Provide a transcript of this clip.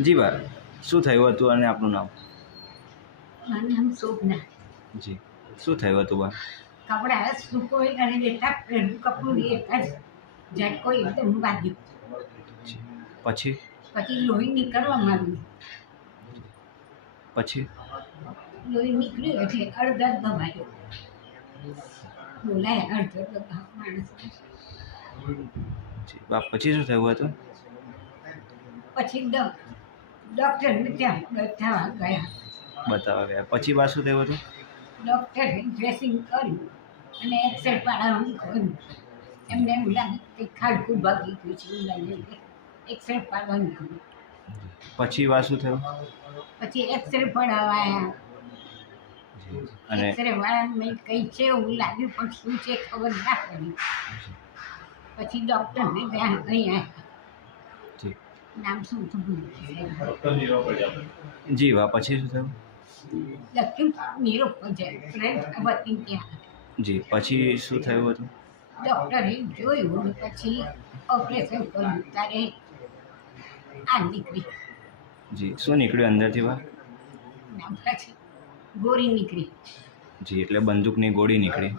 જી બા શું થયું હતું અને આપનું નામ? મારું નામ શોભના. જી. શું થયું હતું બા કપડા સૂકોઈ અને જેટલા પહેલું કપડું લે એટલા જ ઝટકો એકદમ વાગ્યો. પછી? પછી લોહી નીકળવા માંડ્યું. પછી? લોહી નીકળ્યું એટલે અડધા દબાયો. બોલાય અડધો દબા માણસ. પછી શું થયું હતું? પછી ડોક ડૉક્ટરને ત્યાં બતાવવા ગયા. બતાવવા ગયા. પછી પાછું થયું હતું ડૉક્ટરે ડ્રેસિંગ કર્યું અને એક્સરે પાડવાનું કર્યું. એમને એમ લાગે કે ખાડકું ભાગી ગયું છે એવું લાગે એક્સરે પાડવાનું કર્યું. પછી વાસું થયું? પછી એક્સરે પડાવવા આવ્યા અને એક્સરે વાળાને મેં કંઈ છે એવું લાગ્યું પણ શું છે ખબર ના પડી. પછી ડૉક્ટરને ત્યાં અહીંયા જી. નામ શું હતું જી વા પછી શું થયું? લખ્યું નીરો જી પછી શું થયું હતું? ડૉક્ટરે જોયું પછી ઓપરેશન કર્યું. ત્યારે આ નીકળી. જી શું નીકળ્યું અંદરથી વા? ના પછી ગોરી નીકળી. જી એટલે બંદૂકની ગોળી નીકળી.